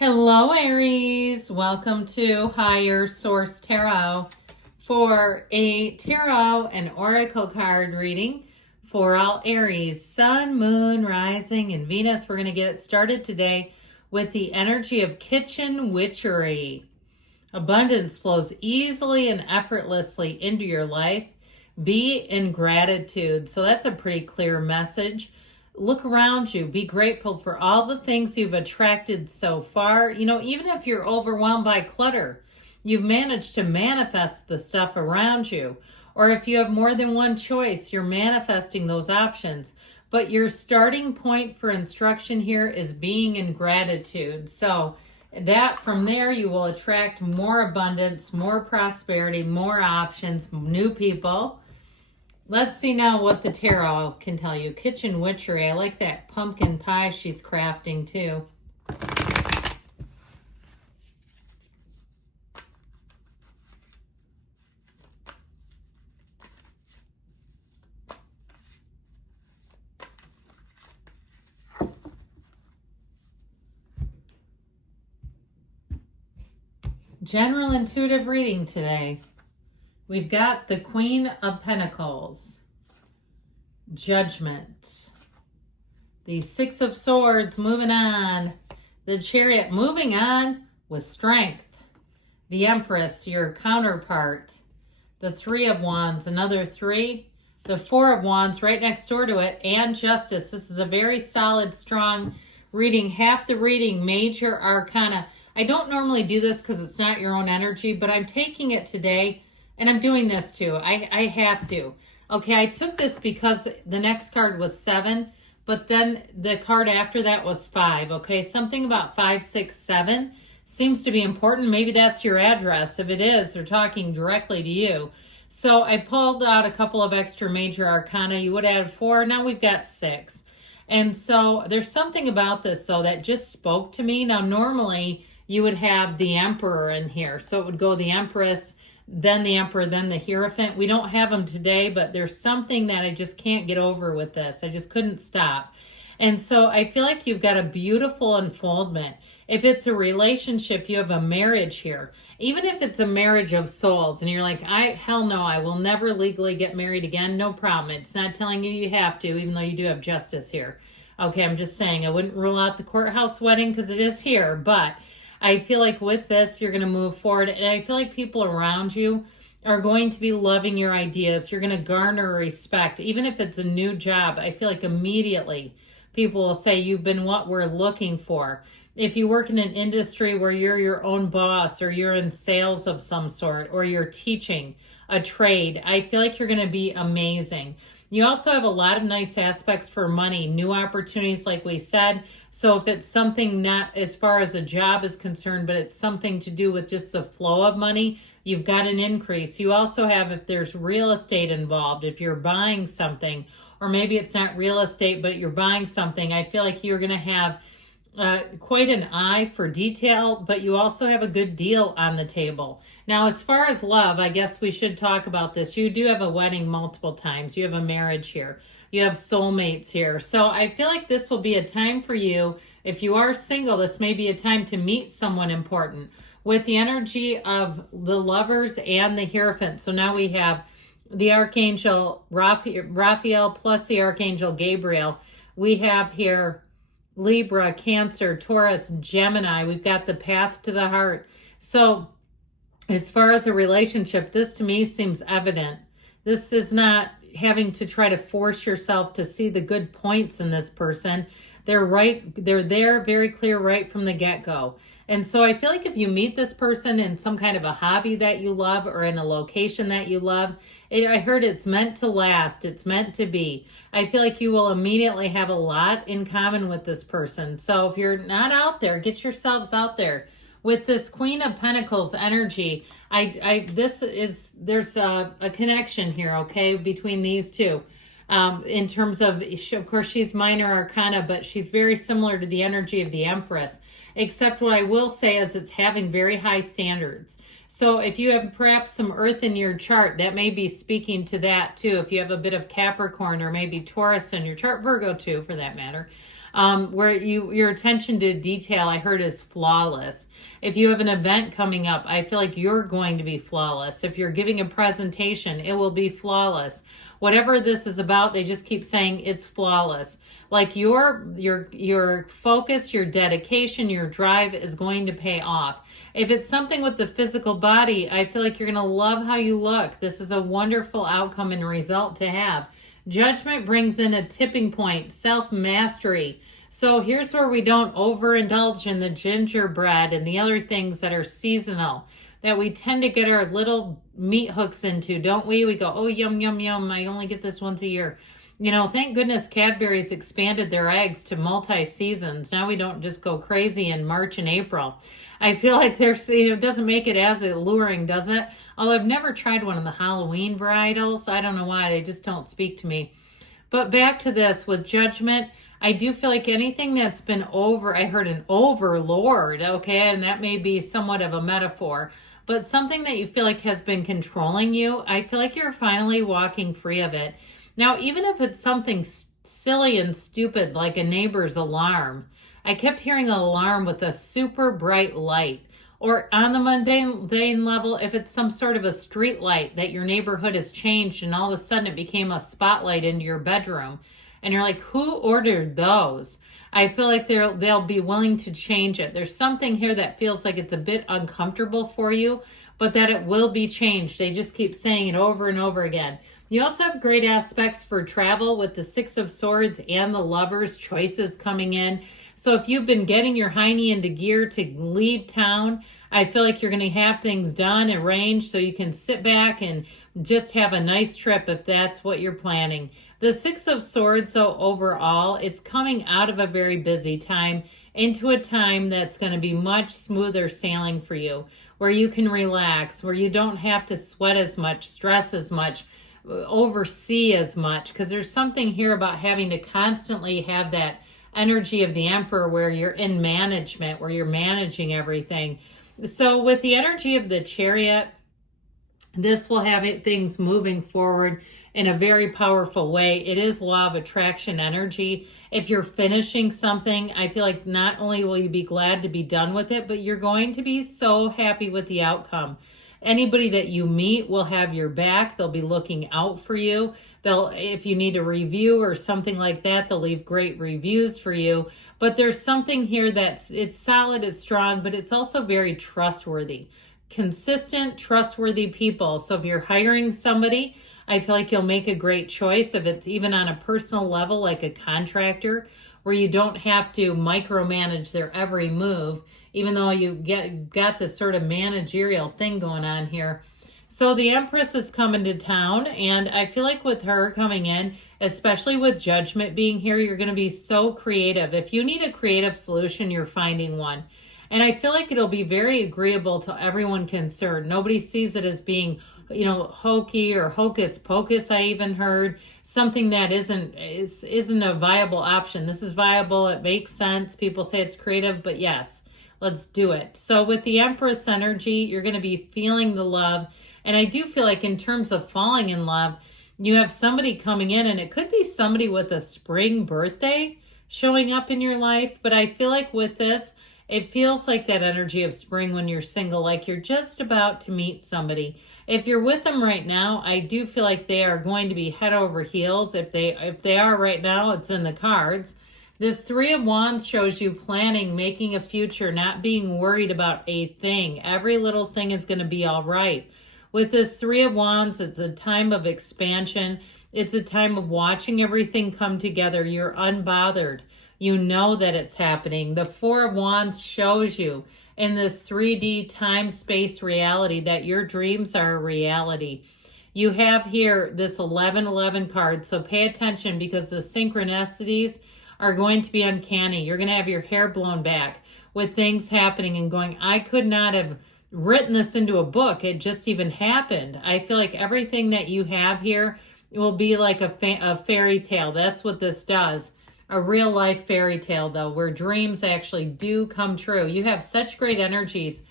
Hello, Aries. Welcome to Higher Source Tarot for a tarot and oracle card reading for all Aries, Sun, Moon, Rising, and Venus. We're going to get it started today with the energy of kitchen witchery. Abundance flows easily and effortlessly into your life. Be in gratitude. So that's a pretty clear message. Look around you. Be grateful for all the things you've attracted so far. You know, even if you're overwhelmed by clutter, you've managed to manifest the stuff around you. Or if you have more than one choice, you're manifesting those options. But your starting point for instruction here is being in gratitude. So that from there, you will attract more abundance, more prosperity, more options, new people. Let's see now what the tarot can tell you. Kitchen witchery. I like that pumpkin pie she's crafting too. General intuitive reading today. We've got the Queen of Pentacles, Judgment, the Six of Swords moving on, the Chariot moving on with strength, the Empress, your counterpart, the Three of Wands, another three, the Four of Wands right next door to it, and Justice. This is a very solid, strong reading. Half the reading, major arcana. I don't normally do this because it's not your own energy, but I'm taking it today. And I'm doing this too. I have to. Okay, I took this because the next card was 7, but then the card after that was 5. Okay, something about 5, 6, 7 seems to be important. Maybe that's your address. If it is, they're talking directly to you. So I pulled out a couple of extra major arcana. You would add 4. Now we've got 6. And so there's something about this, though, that just spoke to me. Now, normally you would have the Emperor in here. So it would go the Empress, then the Emperor, then the Hierophant. We don't have them today, but there's something that I just can't get over with this. I just couldn't stop. And so I feel like you've got a beautiful unfoldment. If it's a relationship, you have a marriage here. Even if it's a marriage of souls and you're like, hell no, I will never legally get married again. No problem. It's not telling you you have to, even though you do have justice here. Okay, I'm just saying I wouldn't rule out the courthouse wedding because it is here, but I feel like with this, you're going to move forward. And I feel like people around you are going to be loving your ideas. You're going to garner respect. Even if it's a new job, I feel like immediately people will say you've been what we're looking for. If you work in an industry where you're your own boss or you're in sales of some sort or you're teaching a trade, I feel like you're going to be amazing. You also have a lot of nice aspects for money, new opportunities, like we said. So if it's something not as far as a job is concerned, but it's something to do with just the flow of money, you've got an increase. You also have, if there's real estate involved, if you're buying something, or maybe it's not real estate, but you're buying something, I feel like you're going to have quite an eye for detail, but you also have a good deal on the table. Now, as far as love, I guess we should talk about this. You do have a wedding multiple times. You have a marriage here. You have soulmates here. So I feel like this will be a time for you. If you are single, this may be a time to meet someone important with the energy of the Lovers and the Hierophant. So now we have the Archangel Raphael plus the Archangel Gabriel. We have here Libra, Cancer, Taurus, Gemini. We've got the path to the heart. So as far as a relationship, this to me seems evident. This is not having to try to force yourself to see the good points in this person. They're there very clear right from the get-go. And so I feel like if you meet this person in some kind of a hobby that you love or in a location that you love, I heard it's meant to last. It's meant to be. I feel like you will immediately have a lot in common with this person. So if you're not out there, get yourselves out there. With this Queen of Pentacles energy, there's a connection here, okay, between these two. In terms of course, she's minor arcana, but she's very similar to the energy of the Empress. Except what I will say is it's having very high standards. So if you have perhaps some earth in your chart, that may be speaking to that too. If you have a bit of Capricorn or maybe Taurus in your chart, Virgo too, for that matter. where your attention to detail, I heard, is flawless. If you have an event coming up, I feel like you're going to be flawless. If you're giving a presentation, it will be flawless. Whatever this is about, they just keep saying it's flawless. Like your focus, your dedication, your drive is going to pay off. If it's something with the physical body, I feel like you're going to love how you look. This is a wonderful outcome and result to have. Judgment brings in a tipping point, self-mastery. So here's where we don't overindulge in the gingerbread and the other things that are seasonal, that we tend to get our little meat hooks into, don't we? We go, oh, yum, yum, yum, I only get this once a year. You know, thank goodness Cadbury's expanded their eggs to multi-seasons. Now we don't just go crazy in March and April. I feel like it doesn't make it as alluring, does it? Although I've never tried one of the Halloween varietals. I don't know why, they just don't speak to me. But back to this, with judgment, I do feel like anything that's been I heard an overlord, okay, and that may be somewhat of a metaphor, but something that you feel like has been controlling you, I feel like you're finally walking free of it. Now, even if it's something silly and stupid like a neighbor's alarm, I kept hearing an alarm with a super bright light. Or on the mundane level, if it's some sort of a street light that your neighborhood has changed and all of a sudden it became a spotlight into your bedroom. And you're like, who ordered those? I feel like they'll be willing to change it. There's something here that feels like it's a bit uncomfortable for you, but that it will be changed. They just keep saying it over and over again. You also have great aspects for travel with the Six of Swords and the Lovers choices coming in. So if you've been getting your hiney into gear to leave town, I feel like you're going to have things done, arranged, so you can sit back and just have a nice trip if that's what you're planning. The Six of Swords, so overall, it's coming out of a very busy time into a time that's going to be much smoother sailing for you, where you can relax, where you don't have to sweat as much, stress as much, oversee as much, because there's something here about having to constantly have that energy of the Emperor where you're in management, where you're managing everything. So with the energy of the Chariot, this will have things moving forward in a very powerful way. It is law of attraction energy. If you're finishing something, I feel like not only will you be glad to be done with it, but you're going to be so happy with the outcome. Anybody that you meet will have your back. They'll be looking out for you. If you need a review or something like that, they'll leave great reviews for you. But there's something here it's solid, it's strong, but it's also very trustworthy. Consistent, trustworthy people. So if you're hiring somebody, I feel like you'll make a great choice. If it's even on a personal level, like a contractor, where you don't have to micromanage their every move, even though you got this sort of managerial thing going on here. So the Empress is coming to town, and I feel like with her coming in, especially with Judgment being here, you're going to be so creative. If you need a creative solution, you're finding one. And I feel like it'll be very agreeable to everyone concerned. Nobody sees it as being, hokey or hocus pocus. I even heard something that isn't a viable option. This is viable. It makes sense. People say it's creative, but yes, let's do it. So with the Empress energy, you're going to be feeling the love. And I do feel like in terms of falling in love, you have somebody coming in, and it could be somebody with a spring birthday showing up in your life. But I feel like with this, it feels like that energy of spring when you're single, like you're just about to meet somebody. If you're with them right now, I do feel like they are going to be head over heels. If they are right now, it's in the cards. This Three of Wands shows you planning, making a future, not being worried about a thing. Every little thing is going to be all right. With this Three of Wands, it's a time of expansion. It's a time of watching everything come together. You're unbothered. You know that it's happening. The Four of Wands shows you in this 3D time-space reality that your dreams are a reality. You have here this 1111 card, so pay attention because the synchronicities are going to be uncanny. You're going to have your hair blown back with things happening and going, I could not have written this into a book. It just even happened. I feel like everything that you have here will be like a fairy tale. That's what this does. A real life fairy tale, though, where dreams actually do come true. You have such great energies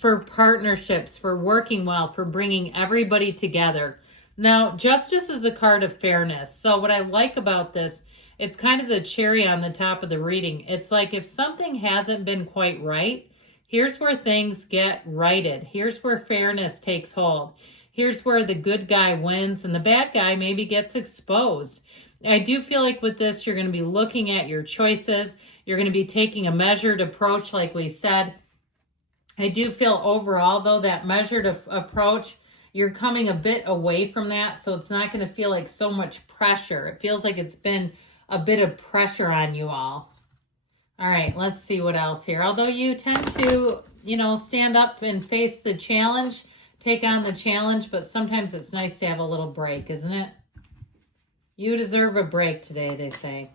for partnerships, for working well, for bringing everybody together. Now, Justice is a card of fairness. So what I like about this It's kind of the cherry on the top of the reading. It's like if something hasn't been quite right, here's where things get righted. Here's where fairness takes hold. Here's where the good guy wins and the bad guy maybe gets exposed. I do feel like with this, you're going to be looking at your choices. You're going to be taking a measured approach, like we said. I do feel overall, though, that measured approach, you're coming a bit away from that, so it's not going to feel like so much pressure. It feels like it's been a bit of pressure on you all. All right, let's see what else here. Although you tend to, stand up and face the challenge, take on the challenge, but sometimes it's nice to have a little break, isn't it? You deserve a break today, they say.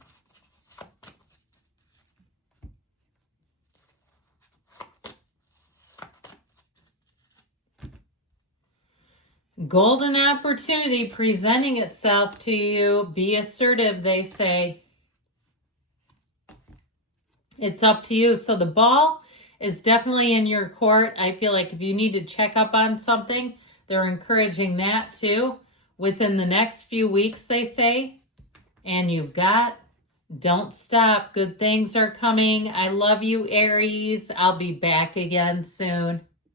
Golden opportunity presenting itself to you. Be assertive, they say. It's up to you. So the ball is definitely in your court. I feel like if you need to check up on something, they're encouraging that too. Within the next few weeks, they say. And you've got, don't stop. Good things are coming. I love you, Aries. I'll be back again soon.